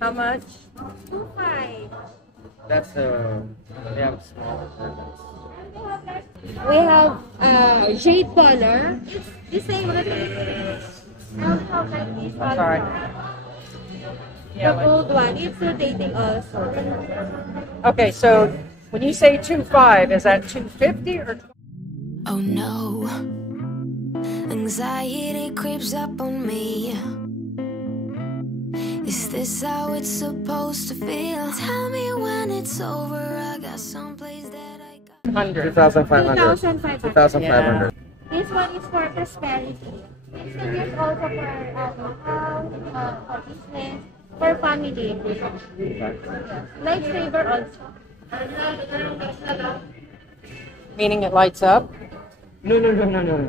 How much? 2.5. That's they have smaller versions. We have jade color. It's the same recipe. Now we have like this also. Sorry. The gold one, it's rotating also. Okay, so when you say 2.5, is that 250 or? Oh no, anxiety creeps up on me. Is this how it's supposed to feel? Tell me when it's over. I got someplace that I got 2,500. 2,500. 2,500. This one is for prosperity. This one is also for house, for business, for family. Lifesaver also. Meaning it lights up? No.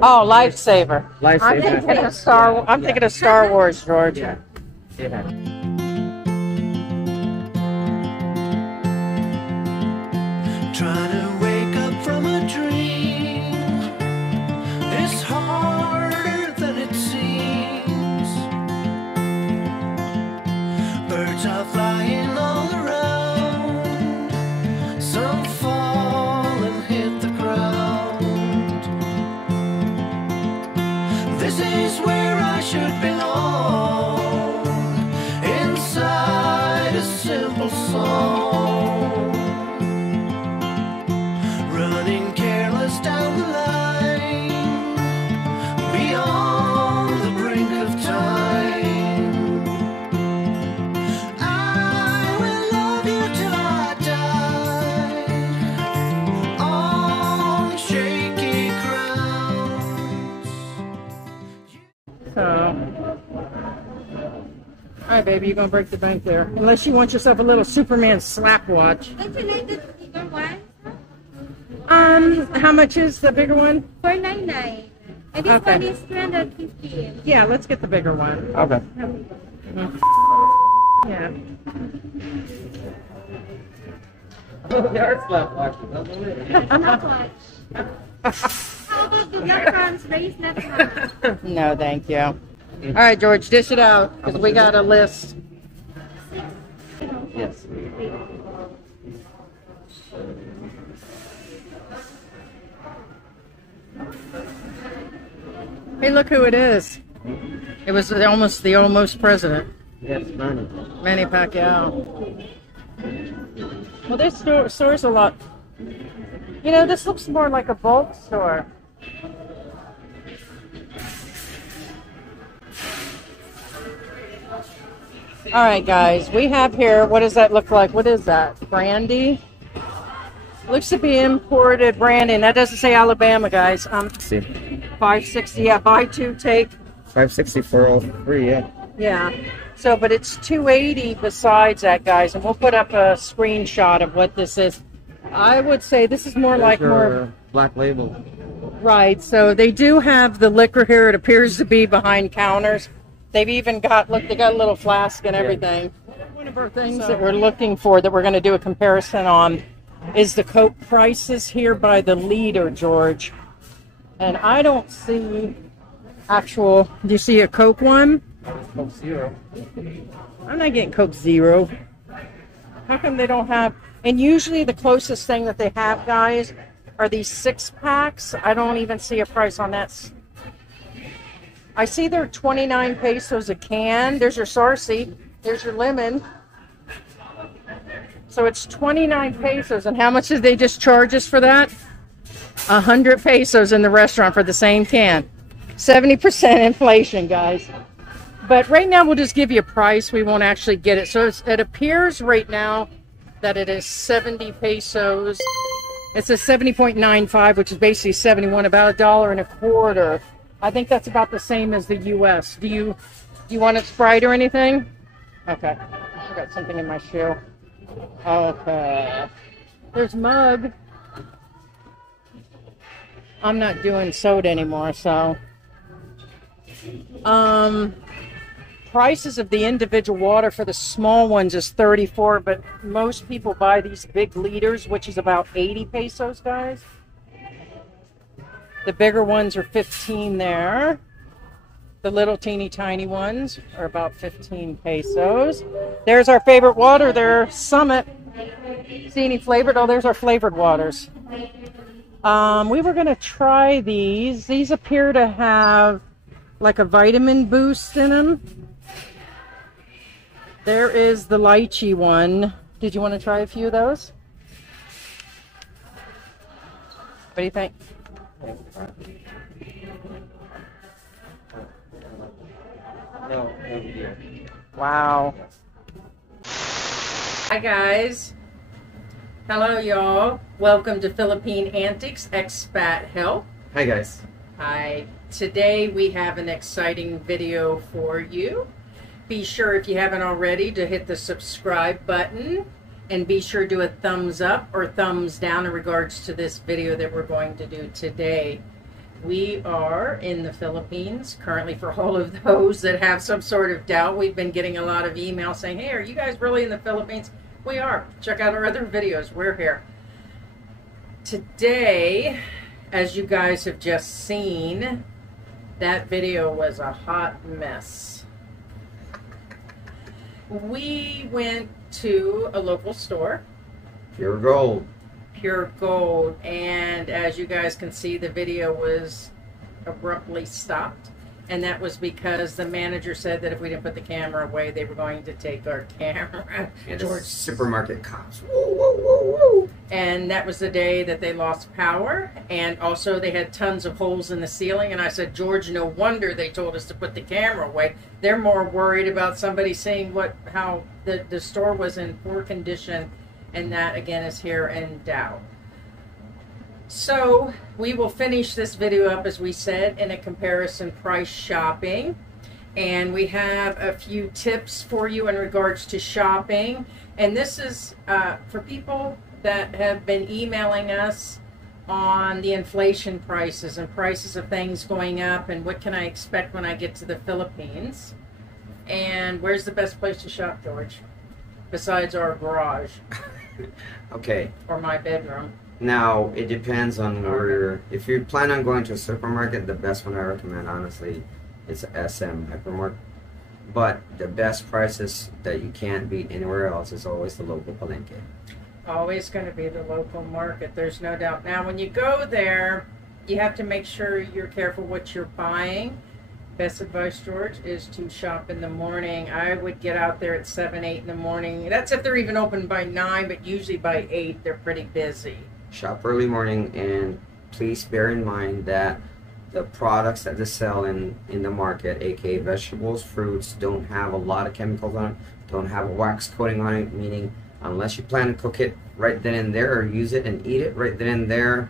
Oh, lifesaver. I'm Lifesaver. thinking of thinking of Star Wars, George. Yeah. Trying to wake up from a dream is harder than it seems. Birds are flying all around. Some fall and hit the ground. This is where I should belong, inside a simple song, running careless down the line, beyond the brink of time. I will love you till I die, on shaky ground. So, all right, baby, you're gonna break the bank there, unless you want yourself a little Superman slap watch. Don't you like the bigger one? How much is the bigger one? 499. And this Okay. one is 350. Yeah, let's get the bigger one. Okay. Yeah. They are slap watches. Not much. How about the black ones, bracelet one? No, thank you. All right, George, dish it out because we got a list. Yes. Hey, look who it is. It was the almost president, Yes, Manny. Manny Pacquiao. Well, this store's a lot. You know, this looks more like a bulk store. All right, guys, we have here, what does that look like? What is that? Brandy? Looks to be imported brandy, and that doesn't say Alabama, guys. See. 560, yeah, buy two, take. 560 403, yeah. Yeah. So, but it's 280 besides that, guys, and we'll put up a screenshot of what this is. I would say this is more There's like your black label. Right, so they do have the liquor here. It appears to be behind counters. They've even got, look, they got a little flask and everything. One of our things that we're looking for that we're going to do a comparison on is the Coke prices here by the liter, George. And I don't see actual, do you see a Coke one? Coke Zero. I'm not getting Coke Zero. How come they don't have, and usually the closest thing that they have, guys, are these 6-packs. I don't even see a price on that. I see they're 29 pesos a can. There's your Sarsi. There's your lemon. So it's 29 pesos. And how much did they just charge us for that? 100 pesos in the restaurant for the same can. 70% inflation, guys. But right now we'll just give you a price. We won't actually get it. So it appears right now that it is 70 pesos. It says 70.95, which is basically 71, about $1.25. I think that's about the same as the U.S. Do you want a Sprite or anything? Okay. I got something in my shoe. Okay. There's mug. I'm not doing soda anymore, so. Prices of the individual water for the small ones is 34, but most people buy these big liters, which is about 80 pesos, guys. The bigger ones are 15 there. The little teeny tiny ones are about 15 pesos. There's our favorite water there, Summit. See any flavored? Oh, there's our flavored waters. We were going to try these. These appear to have like a vitamin boost in them. There is the lychee one. Did you want to try a few of those? What do you think? No, no. Wow. Hi guys. Hello y'all. Welcome to Philippine Antics Expat Help. Hi guys. Hi. Today we have an exciting video for you. Be sure, if you haven't already, to hit the subscribe button, and be sure to do a thumbs up or thumbs down in regards to this video that we're going to do today. We are in the Philippines currently. For all of those that have some sort of doubt, we've been getting a lot of emails saying, hey, are you guys really in the Philippines? We are. Check out our other videos. We're here. Today, as you guys have just seen, that video was a hot mess. We went to a local store. Pure gold. Pure gold, and as you guys can see, the video was abruptly stopped, and that was because the manager said that if we didn't put the camera away, they were going to take our camera. And George, supermarket cops. Woo, woo, woo, woo. and that was the day that they lost power, and also they had tons of holes in the ceiling. And I said, George, no wonder they told us to put the camera away. They're more worried about somebody seeing how the store was in poor condition. And that again is here in doubt. So we will finish this video up, as we said, in a comparison price shopping. And we have a few tips for you in regards to shopping. And this is for people that have been emailing us on the inflation prices and prices of things going up and what can I expect when I get to the Philippines. And where's the best place to shop, George? Besides our garage. Okay. Or my bedroom. Now, it depends on where. If you plan on going to a supermarket, the best one I recommend, honestly, is SM Hypermart. But the best prices that you can't beat anywhere else is always the local palenque. Always going to be the local market. There's no doubt. Now, when you go there, you have to make sure you're careful what you're buying. Best advice, George, is to shop in the morning. I would get out there at 7, 8 in the morning. That's if they're even open by 9, but usually by 8, they're pretty busy. Shop early morning, and please bear in mind that the products that they sell in the market, aka vegetables, fruits, don't have a lot of chemicals on it, don't have a wax coating on it, meaning unless you plan to cook it right then and there or use it and eat it right then and there,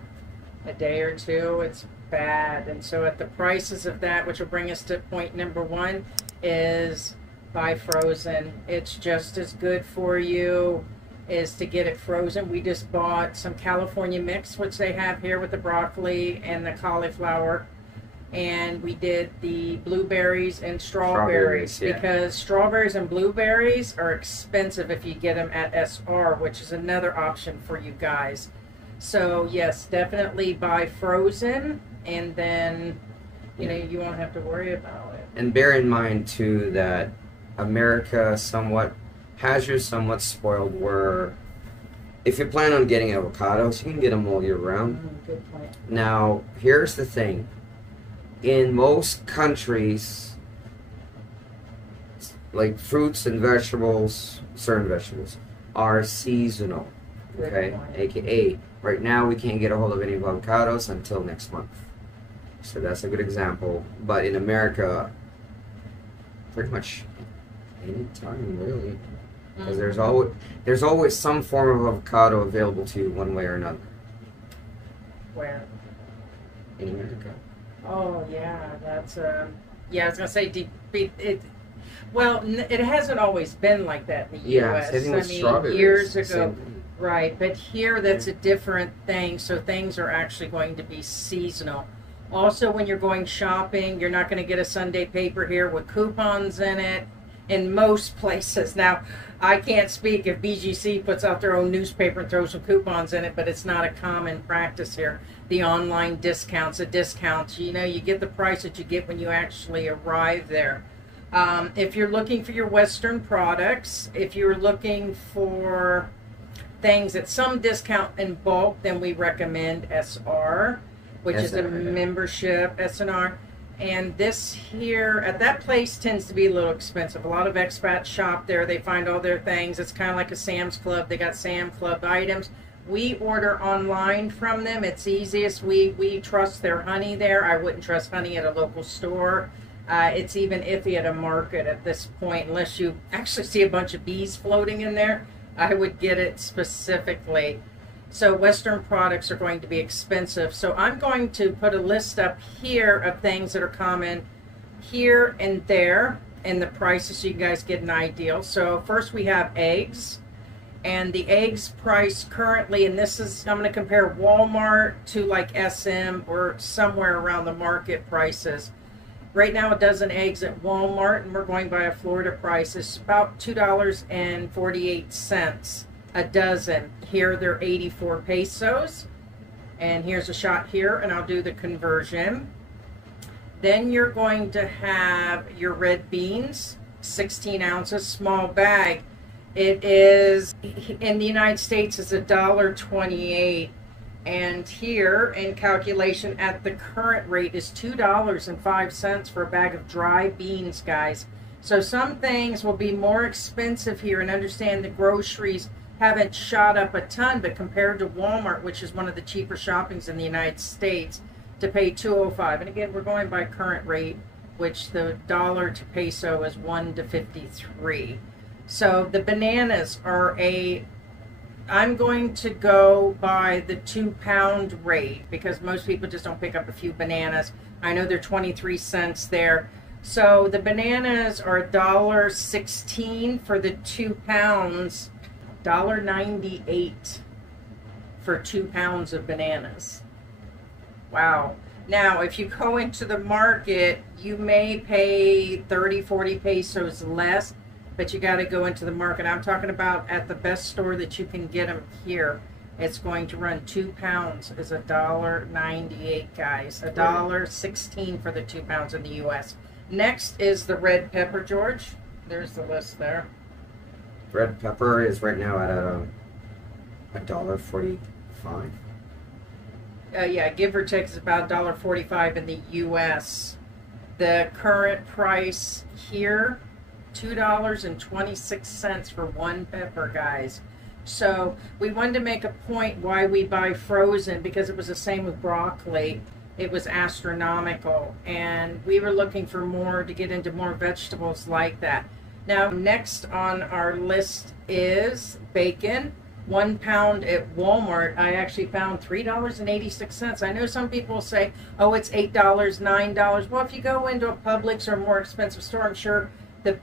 a day or two, it's bad. And so at the prices of that, which will bring us to point number 1, is buy frozen. It's just as good for you is to get it frozen. We just bought some California mix, which they have here with the broccoli and the cauliflower, and we did the blueberries and strawberries, yeah. Because strawberries and blueberries are expensive if you get them at SR, which is another option for you guys. So yes, definitely buy frozen, and then you won't have to worry about it. And bear in mind too that America has you somewhat spoiled, where if you plan on getting avocados, you can get them all year round. Good point. Now, here's the thing. In most countries, like fruits and vegetables, certain vegetables, are seasonal. Okay? AKA, right now we can't get a hold of any avocados until next month. So that's a good example. But in America, pretty much any time, really. Because there's always some form of avocado available to you one way or another. Where? In America. Oh yeah, that's yeah. I was gonna say well, it hasn't always been like that in the U.S. Same with strawberries. Years ago, right? But here, that's a different thing. So things are actually going to be seasonal. Also, when you're going shopping, you're not going to get a Sunday paper here with coupons in it. in most places. Now, I can't speak if BGC puts out their own newspaper and throws some coupons in it, but it's not a common practice here. The online discounts, the discounts, you know, you get the price that you get when you actually arrive there. If you're looking for your Western products, if you're looking for things at some discount in bulk, then we recommend SR, which is a membership, SNR. And this here, at that place, tends to be a little expensive. A lot of expats shop there. They find all their things. It's kind of like a Sam's Club. They got Sam Club items. We order online from them. It's easiest. We trust their honey there. I wouldn't trust honey at a local store. It's even iffy at a market at this point, unless you actually see a bunch of bees floating in there. I would get it specifically. So Western products are going to be expensive. So I'm going to put a list up here of things that are common here and there and the prices so you guys get an idea. So first we have eggs. And the eggs price currently, and this is, I'm going to compare Walmart to like SM or somewhere around the market prices. Right now, a dozen eggs at Walmart, and we're going by a Florida price, is about $2.48 a dozen. Here they're 84 pesos. And here's a shot here, and I'll do the conversion. Then you're going to have your red beans, 16 ounces, small bag. It is, in the United States, is $1.28. And here, in calculation, at the current rate, is $2.05 for a bag of dry beans, guys. So some things will be more expensive here, and understand the groceries haven't shot up a ton, but compared to Walmart, which is one of the cheaper shoppings in the United States, to pay $2.05. And again, we're going by current rate, which the dollar to peso is 1 to 53. So the bananas are I'm going to go by the 2-pound rate because most people just don't pick up a few bananas. I know they're 23 cents there. So the bananas are $1.16 for the 2 pounds, $1.98 for 2 pounds of bananas. Wow. Now, if you go into the market, you may pay 30, 40 pesos less, but you got to go into the market. I'm talking about at the best store that you can get them here. It's going to run 2 pounds is $1.98, guys. $1.16 for the 2 pounds in the U.S. Next is the red pepper, George. There's the list there. Red pepper is right now at $1.45. Yeah, give or take is about $1.45 in the U.S. The current price here, $2.26 for 1 pepper, guys. So we wanted to make a point why we buy frozen, because it was the same with broccoli. It was astronomical, and we were looking for more to get into more vegetables like that. Now, next on our list is bacon. 1 pound at Walmart, I actually found $3.86. I know some people say, oh, it's $8, $9. Well, if you go into a Publix or a more expensive store, I'm sure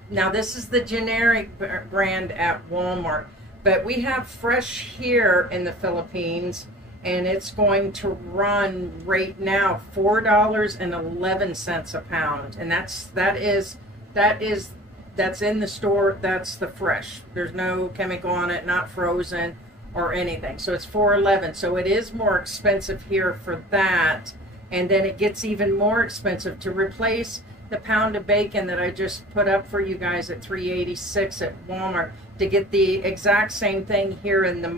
now this is the generic brand at Walmart, but we have fresh here in the Philippines, and it's going to run right now $4.11 a pound, and that's in the store. That's the fresh. There's no chemical on it, not frozen or anything. So it's $4.11. So it is more expensive here for that, and then it gets even more expensive to replace the pound of bacon that I just put up for you guys at $3.86 at Walmart. To get the exact same thing here in the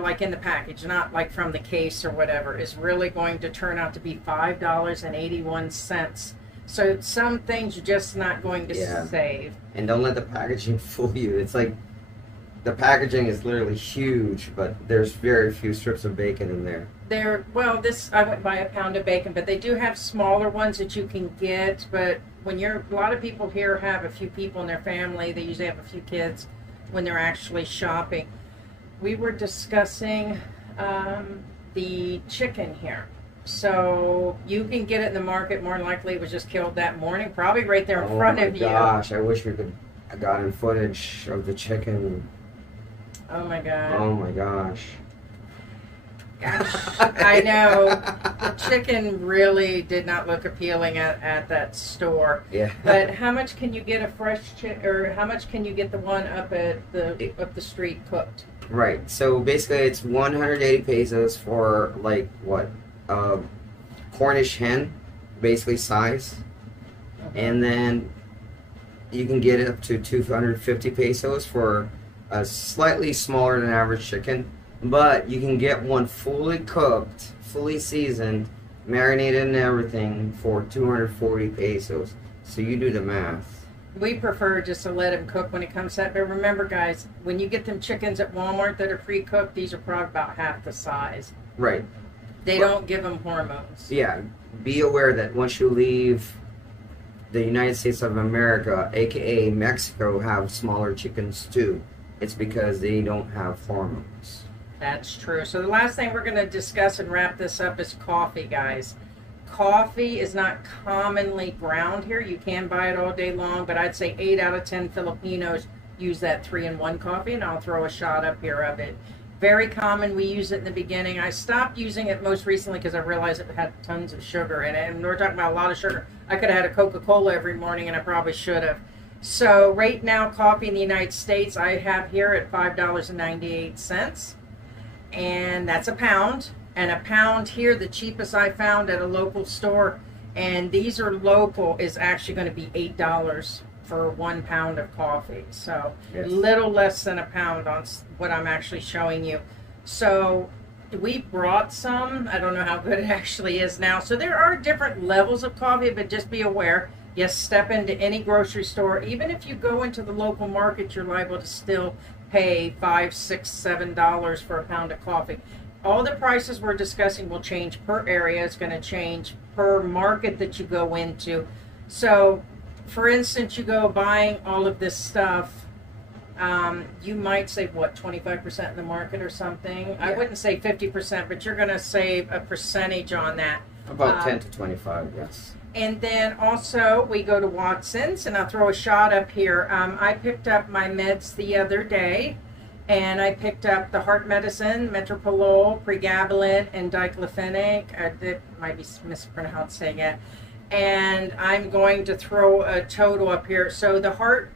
like in the package, not like from the case or whatever, is really going to turn out to be $5.81. So some things you're just not going to save. And don't let the packaging fool you. It's like the packaging is literally huge, but there's very few strips of bacon in there. Well, I went buy a pound of bacon, but they do have smaller ones that you can get. But when a lot of people here have a few people in their family, they usually have a few kids when they're actually shopping. We were discussing the chicken here. So you can get it in the market. More than likely it was just killed that morning, probably right there in front of you. Oh my gosh, I wish we could have gotten footage of the chicken. Oh my god. Oh my gosh. I know. The chicken really did not look appealing at that store. Yeah. But how much can you get a fresh chicken, or how much can you get the one up the street cooked? Right. So basically, it's 180 pesos for like what, Cornish hen, basically size, and then you can get it up to 250 pesos for a slightly smaller than average chicken. But you can get one fully cooked, fully seasoned, marinated and everything for 240 pesos. So you do the math. We prefer just to let them cook when it comes out. But remember, guys, when you get them chickens at Walmart that are pre-cooked, these are probably about half the size. Right. They don't give them hormones. Yeah. Be aware that once you leave the United States of America, aka Mexico, have smaller chickens too. It's because they don't have hormones. That's true. So the last thing we're going to discuss and wrap this up is coffee, guys. Coffee is not commonly ground here. You can buy it all day long, but I'd say 8 out of 10 Filipinos use that 3-in-1 coffee, and I'll throw a shot up here of it. Very common. We use it in the beginning. I stopped using it most recently because I realized it had tons of sugar in it, and we're talking about a lot of sugar. I could have had a Coca-Cola every morning, and I probably should have. So right now, coffee in the United States, I have here at $5.98. And that's a pound. And a pound here, the cheapest I found at a local store, and these are local, is actually going to be $8 for 1 pound of coffee. So a little less than a pound on what I'm actually showing you. So we brought some. I don't know how good it actually is now. So there are different levels of coffee, but just be aware. Yes, step into any grocery store. Even if you go into the local market, you're liable to still pay $5, $6, $7 for a pound of coffee. All the prices we're discussing will change per area. It's going to change per market that you go into. So, for instance, you go buying all of this stuff, you might save, what, 25% in the market or something? Yeah. I wouldn't say 50%, but you're going to save a percentage on that. About 10 to 25, yes. And then also we go to Watson's, and I'll throw a shot up here. I picked up my meds the other day, and I picked up the heart medicine, metoprolol, pregabalin, and diclofenac. That might be mispronouncing it. And I'm going to throw a total up here. So the heart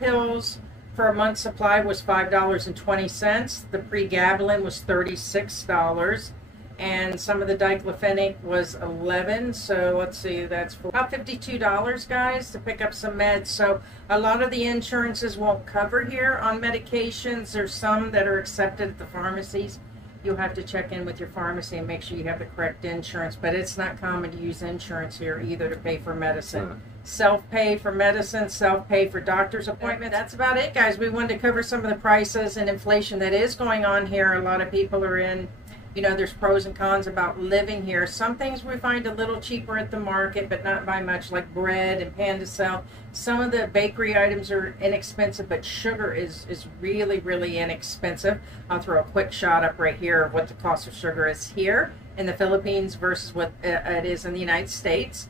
pills for a month's supply was $5.20. The pregabalin was $36. And some of the diclofenac was $11. So let's see, that's for about $52, guys, to pick up some meds. So a lot of the insurances won't cover here on medications. There's some that are accepted at the pharmacies. You'll have to check in with your pharmacy and make sure you have the correct insurance. But it's not common to use insurance here either to pay for medicine. Self-pay for medicine, self-pay for doctor's appointments. That's about it, guys. We wanted to cover some of the prices and inflation that is going on here. A lot of people are in. You know, there's pros and cons about living here. Some things we find a little cheaper at the market, but not by much, like bread and Pandacel. Some of the bakery items are inexpensive, but sugar is really, really inexpensive. I'll throw a quick shot up right here of what the cost of sugar is here in the Philippines versus what it is in the United States.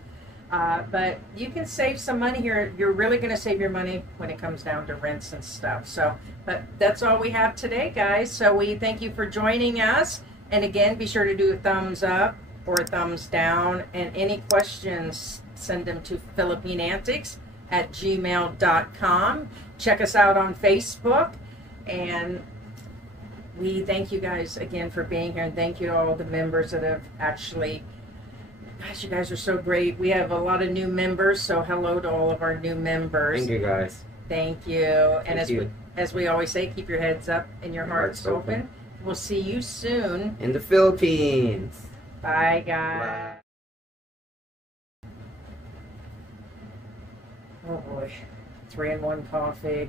But you can save some money here. You're really going to save your money when it comes down to rents and stuff. So, but that's all we have today, guys. So we thank you for joining us. And again, be sure to do a thumbs up or a thumbs down. And any questions, send them to PHILIPPINEANTICS@gmail.com. Check us out on Facebook. And we thank you guys again for being here. And thank you to all the members that have actually, gosh, you guys are so great. We have a lot of new members. So hello to all of our new members. Thank you, guys. Thank you. And as we always say, keep your heads up and your hearts open. We'll see you soon in the Philippines. Bye, guys. Bye. Oh boy, 3-in-1 coffee,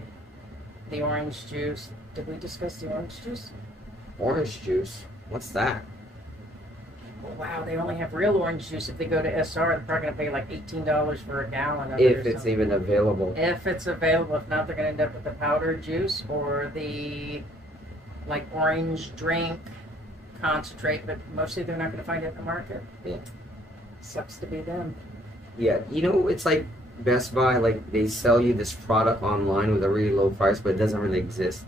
the orange juice. Did we discuss the orange juice? Orange juice? What's that? Oh, wow, they only have real orange juice. If they go to SR, they're probably going to pay like $18 for a gallon of it. If it's even available. If it's available. If not, they're going to end up with the powdered juice or the like orange drink concentrate, but mostly they're not going to find it in the market. Yeah. Sucks to be them. Yeah, you know, it's like Best Buy, like they sell you this product online with a really low price, but it doesn't really exist.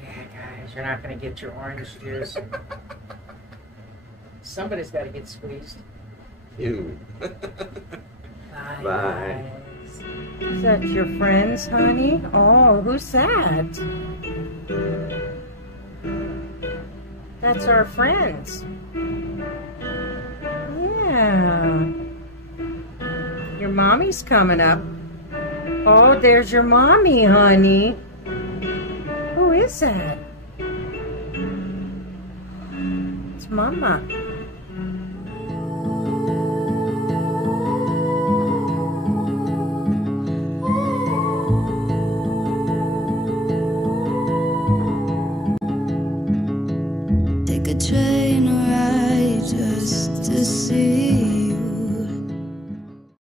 Yeah, guys, you're not going to get your orange juice. Somebody's got to get squeezed. You. Bye. Bye. Guys. Is that your friends, honey? Oh, who's that? That's our friends. Yeah. Your mommy's coming up. Oh, there's your mommy, honey. Who is that? It's Mama. Take a trip